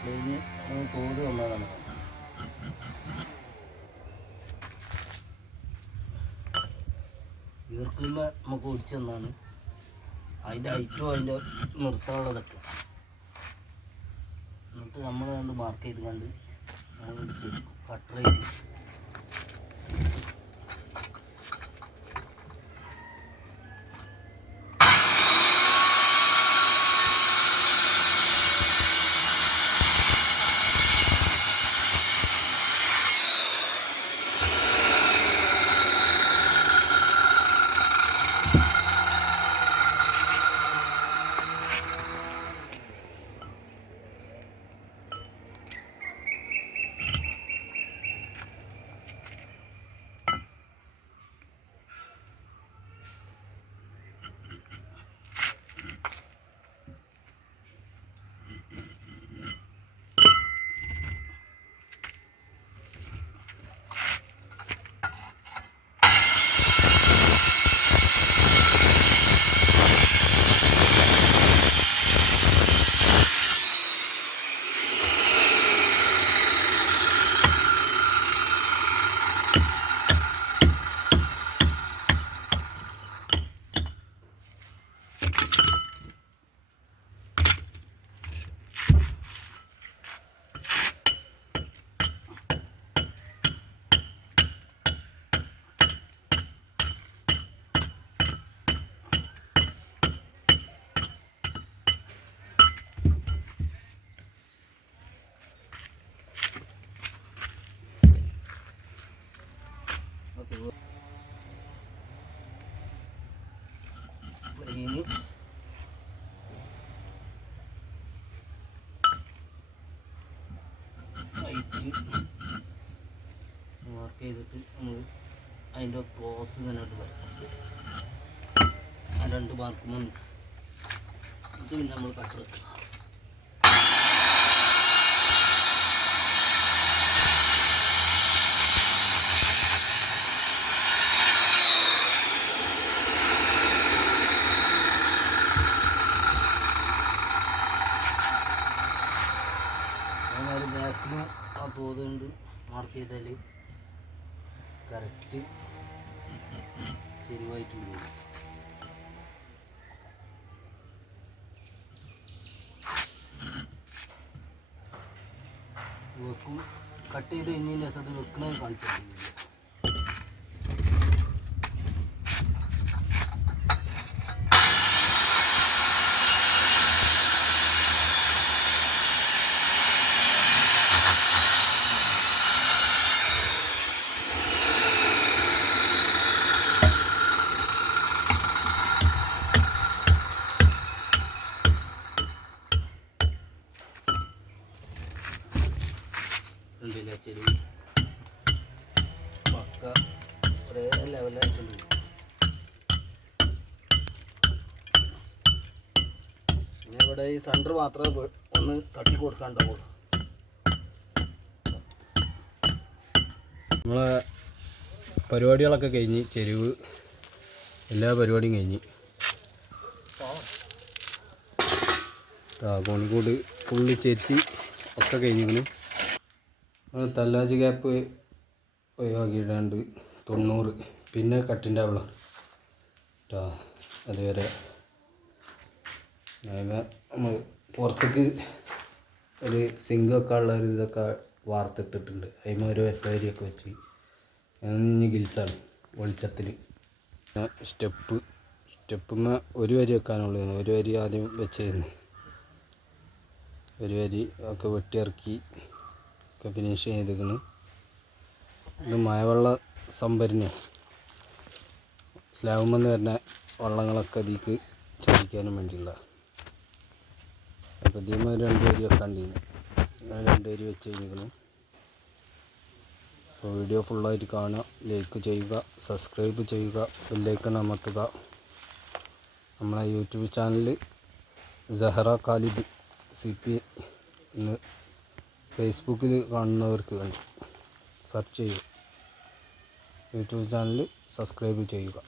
പ്ലെയിന് തോത് വന്നതാണ്. ഈർക്കുമ്പോൾ നമുക്ക് ഒടിച്ചു തന്നാണ്. അതിൻ്റെ ഐറ്റവും അതിൻ്റെ നിർത്താനുള്ളതൊക്കെ എന്നിട്ട് നമ്മൾ കണ്ട് മാർക്ക് ചെയ്ത് കണ്ട് നമ്മൾ കട്ടർ ചെയ്ത് പ്ലെയിന് മാർക്ക് ചെയ്തിട്ട് നമ്മൾ അതിൻ്റെ ക്രോസ് ഇങ്ങനെ വരക്കും. ആ രണ്ട് മാർക്കുമ്പോൾ പിന്നെ നമ്മൾ കട്ടർ ബാക്കിന് ആ തോതുകൊണ്ട് മാർക്ക് ചെയ്താൽ കറക്റ്റ് ശരിയായിട്ട് വരും. വെക്കും കട്ട് ചെയ്ത് കഴിഞ്ഞതിന് ശേഷം അത് വെക്കണമെന്ന് കാണിച്ചിട്ടില്ല. ചെരുവ് പക്ക ഒരേ ലെവലായിട്ടുണ്ട്. പിന്നെ ഇവിടെ ഈ സെൻറ്റർ മാത്രമേ ഒന്ന് തട്ടി കൊടുക്കാണ്ടാവുള്ളൂ. നമ്മളെ പരിപാടികളൊക്കെ കഴിഞ്ഞ് ചെരുവ് എല്ലാ പരിപാടിയും കഴിഞ്ഞ് കോണിക്കോട് ഫുള്ളി ചെരിച്ച് ഒക്കെ കഴിഞ്ഞിരിക്കുന്നു. തല്ലാജ് ഗ്യാപ്പ് ഒഴിവാക്കിയിടാണ്ട് 90, പിന്നെ കട്ടിൻ്റെ അവളം കേട്ടോ. അതുവരെ നമ്മൾ പുറത്തേക്ക് ഒരു സിങ്കൊക്കെ ഉള്ള ഒരു ഇതൊക്കെ വാർത്തിട്ടിട്ടുണ്ട്. അതിന് ഒരു വെറ്റവരിയൊക്കെ വെച്ച് ഇനി ഗിൽസാണ് വെളിച്ചത്തിൽ. സ്റ്റെപ്പുമ്മ ഒരു വരി വെക്കാനുള്ളൂ. ഒരു വരി ആദ്യം വെച്ചിരുന്നു. ഒരു വരി ഒക്കെ വെട്ടിയിറക്കി ഒക്കെ ഫിനിഷ് ചെയ്തിരിക്കുന്നു. ഇത് മഴവെള്ള സംഭരണിയാണ്. സ്ലാബുമെന്ന് വരുന്ന വെള്ളങ്ങളൊക്കെ അതിലേക്ക് ചാടിക്കാനും വേണ്ടിയുള്ള. അപ്പോൾ ഇതിന്മേൽ 2 വരി വെക്കാണ്ടിരുന്നു. 2 വരി വെച്ച് കഴിഞ്ഞിരിക്കുന്നു. അപ്പോൾ വീഡിയോ ഫുള്ളായിട്ട് കാണുക, ലൈക്ക് ചെയ്യുക, സബ്സ്ക്രൈബ് ചെയ്യുക, ബെല്ലൈക്കൺ അമർത്തുക. നമ്മളെ YouTube channel Zahra Khalid CP എന്ന് ഫേസ്ബുക്കിൽ കാണുന്നവർക്ക് വേണ്ടി സെർച്ച് ചെയ്യുക. യൂട്യൂബ് ചാനൽ സബ്സ്ക്രൈബ് ചെയ്യുക.